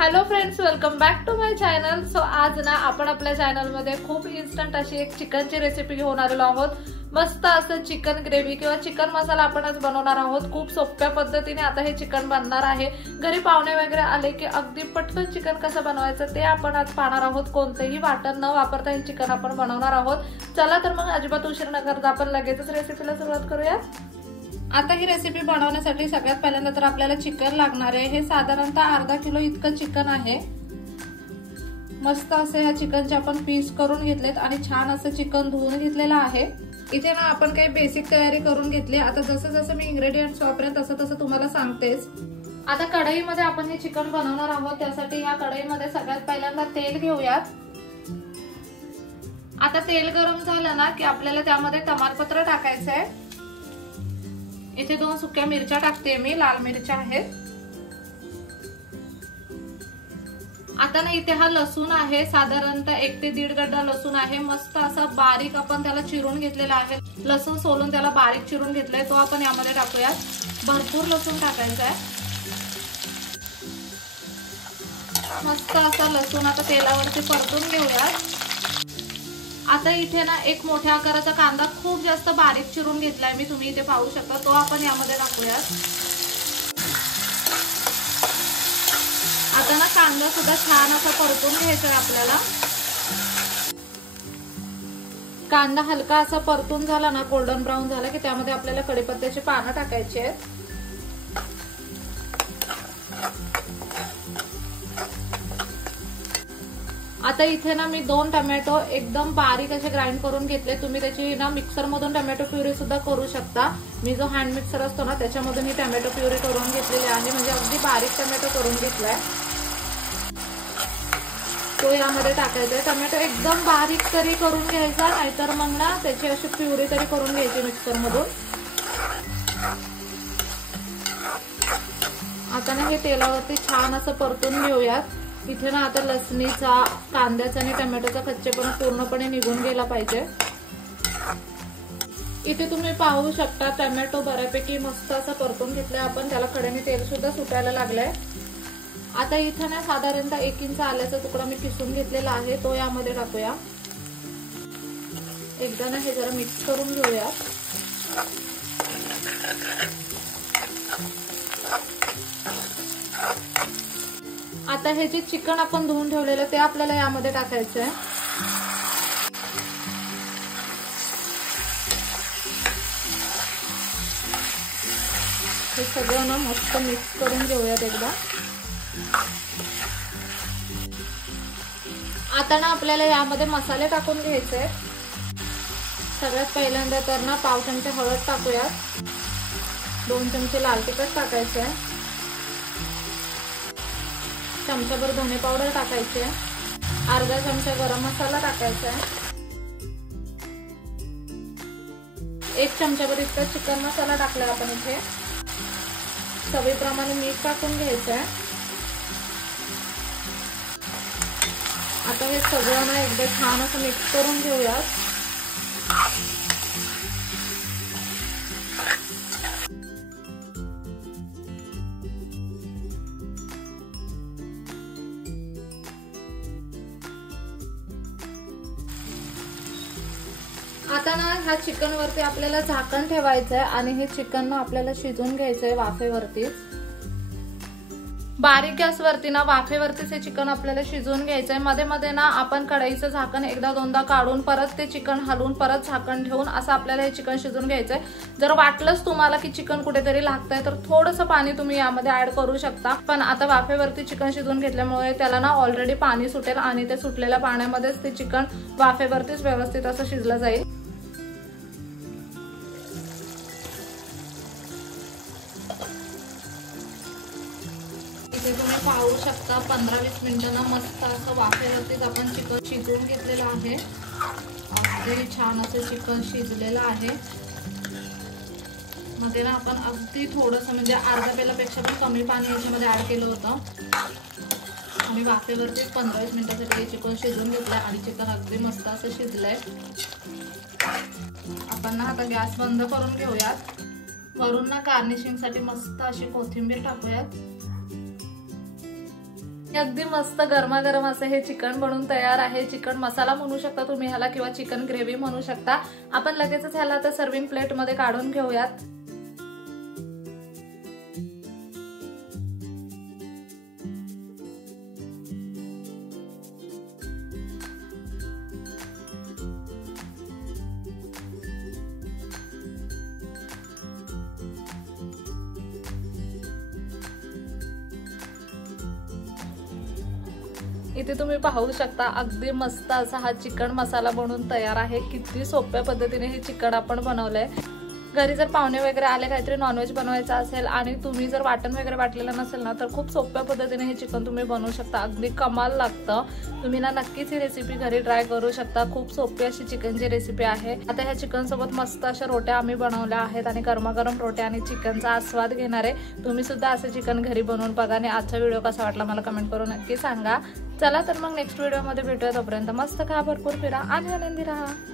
Hello friends, welcome back to my channel. So आज ना आपण आपल्या चॅनल मध्ये खूप इन्स्टंट अशी एक चिकनची रेसिपी घेऊन आलेलो आहोत। मस्त असं चिकन ग्रेव्ही किंवा चिकन मसाला आपण आज बनवणार आहोत। खूप सोप्या पद्धतीने आता हे चिकन बनणार आहे। घरी पाहुणे वगैरे आले की अगदी पटकन चिकन कसं बनवायचं ते आपण आज पाहणार आहोत। कोणतेही वाटण न वापरता हे चिकन आपण बनवणार आहोत। चला तर मग अजिबात उशीर न करता आपण लगेचच रेसिपीला सुरुवात करूया। आता ही रेसिपी बनवण्यासाठी सगळ्यात पहिल्यांदा तर आपल्याला चिकन लागणार आहे। हे साधारणतः अर्धा किलो इतकं चिकन आहे। मस्त असे ह्या चिकनचे आपण पीस करून घेतलेत आणि छान असं चिकन धुवून घेतलेलं आहे। इथे ना आपण काही बेसिक तयारी करून घेतली। आता जसं जसं मी इंग्रेडियंट्स वापरेन तसं तसं तुम्हाला सांगतेच। आता कढईमध्ये आपण हे चिकन बनवणार आहोत। त्यासाठी ह्या कढईमध्ये सगळ्यात पहिल्यांदा तेल घेऊयात। आता तेल गरम झालं ना की आपल्याला त्यामध्ये तमालपत्र टाकायचं आहे। इथे 2 सुक्या मिरच्या टाकते मी, लाल मिरच्या आहेत। आता ना इथे हा लसूण आहे, साधारणतः 1 ते 1.5 गड्डा लसूण आहे। मस्त असा बारीक आपण त्याला चिरून घेतलेला आहे। लसूण सोलून त्याला बारीक चिरून घेतलाय तो आपण यामध्ये टाकूयात। भरपूर लसूण टाकायचा आहे। मस्त असा लसूण आता तेलावरती परतून घेऊयात। आता इथे ना एक मोठ्या आकाराचा कांदा खूप जास्त बारीक चिरून घेतलाय मी, तुम्ही इथे पाहू शकता। तो आपण यामध्ये टाकूयात। आता ना कांदा सुद्धा छान असा परतून घ्यायचा आहे आपल्याला। कांदा हलका असा परतून झाला ना, गोल्डन ब्राऊन झाला की त्यामध्ये आपल्याला कढीपत्त्याची पानं टाकायची आहेत। आता इथे ना मी 2 टोमॅटो एकदम बारीक असे ग्राइंड करून घेतले। तुम्ही त्याची ना मिक्सर मधून टोमॅटो प्युरी सुद्धा करू शकता। मी जो हँड मिक्सर असतो ना त्याच्यामधून ही टोमॅटो प्युरी करून घेतलेली आहे, म्हणजे अगदी बारीक टोमॅटो करून घेतलाय तो यामध्ये टाकायचा आहे। टोमॅटो एकदम बारीक तरी करून घ्यायचा, नाहीतर मग ना त्याची अशी प्युरी तरी करून घ्यायची मिक्सर मधून। आता ना हे तेलावरती छान असं परतून घेऊयात। इथे ना आता लसणीचा, कांद्याचा आणि टोमॅटोचा कच्चेपणा पूर्णपणे निघून गेला पाहिजे। इथे तुम्ही पाहू शकता टोमॅटो बऱ्यापैकी मस्त असा परतून घेतलाय आपण, त्याला कडेने तेल सुद्धा सुटायला लागलंय। आता इथे ना साधारणतः 1 इंच आल्याचा तुकडा मी किसून घेतलेला आहे, तो यामध्ये टाकूया। एकदा ना हे जरा मिक्स करून घेऊया। आता हे जे चिकन आपण धुवून ठेवलेलं ते आपल्याला यामध्ये टाकायचं आहे। हे सगळं ना मस्त मिक्स करून घेऊयात एकदा। आता ना आपल्याला यामध्ये मसाले टाकून घ्यायचे। सगळ्यात पहिल्यांदा तर ना पाव चमचा हळद टाकूयात। 2 चमचे लाल तिखट टाकायचे, चमचाभर धने पावडर टाकायचे, अर्धा चमचा गरम मसाला टाकायचा, 1 चमचाभर इतका चिकन मसाला टाकलाय आपण इथे। चवीप्रमाणे मीठ टाकून घ्यायचंय। आता हे सगळं ना एकदा छान असं मिक्स करून घेऊयात। आता ना ह्या चिकन वरती आपल्याला झाकण ठेवायचंय आणि हे चिकन ना आपल्याला शिजवून घ्यायचंय वाफेवरतीच। बारीक गॅसवरती ना वाफेवरतीच हे चिकन आपल्याला शिजवून घ्यायचंय। मध्ये मध्ये ना आपण कढईचं झाकण एकदा दोनदा काढून परत ते चिकन हलवून परत झाकण ठेवून असं आपल्याला हे चिकन शिजवून घ्यायचंय। जर वाटलंच तुम्हाला की चिकन कुठेतरी लागतंय तर थोडंसं पाणी तुम्ही यामध्ये ऍड करू शकता, पण आता वाफेवरती चिकन शिजवून घेतल्यामुळे त्याला ना ऑलरेडी पाणी सुटेल आणि ते सुटलेल्या पाण्यामध्येच ते चिकन वाफेवरतीच व्यवस्थित असं शिजलं जाईल। इथे तुम्ही पाहू शकता 15-20 मिनिटांना मस्त असं वाफेवरतीच आपण चिकन शिजवून घेतलेलं आहे। अगदी छान असं चिकन शिजलेलं आहे। मध्ये ना आपण अगदी थोडंसं म्हणजे अर्धा पेल्यापेक्षा पण कमी पाणी याच्यामध्ये ऍड केलं होतं आणि वाफेवरती 15-20 मिनिटांसाठी चिकन शिजवून घेतलंय आणि चिकन अगदी मस्त असं शिजलंय। आपण ना आता गॅस बंद करून घेऊयात। वरून ना गार्निशिंग साठी मस्त अशी कोथिंबीर टाकूयात। अगदी मस्त गरमागरम असं हे चिकन बनून तयार आहे। चिकन मसाला म्हणू शकता तुम्ही ह्याला किंवा चिकन ग्रेव्ही म्हणू शकता। आपण लगेचच ह्याला आता सर्विंग प्लेट मध्ये काढून घेऊयात। इथे तुम्ही पाहू शकता अगदी मस्त असा हा चिकन मसाला बनवून तयार आहे। किती सोप्या पद्धतीने हे चिकन आपण बनवलंय। घरी जर पाहुणे वगैरे आले काहीतरी नॉनव्हेज बनवायचं असेल आणि तुम्ही जर वाटण वगैरे वाटलेलं नसेल ना तर खूप सोप्या पद्धतीने हे चिकन तुम्ही बनवू शकता। अगदी कमाल लागतं। तुम्ही ना नक्कीच ही रेसिपी घरी ट्राय करू शकता। खूप सोपी अशी चिकनची रेसिपी आहे। आता ह्या चिकन सोबत मस्त अशा रोट्या आम्ही बनवल्या आहेत आणि गरमागरम रोट्या आणि चिकनचा आस्वाद घेणार आहे। तुम्ही सुद्धा असं चिकन घरी बनवून बघा आणि आजचा व्हिडिओ कसा वाटला मला कमेंट करून नक्की सांगा। चला तर मग नेक्स्ट व्हिडिओ मध्ये भेटूया। तोपर्यंत मस्त खा, भरपूर फिरा आणि आनंदी राहा।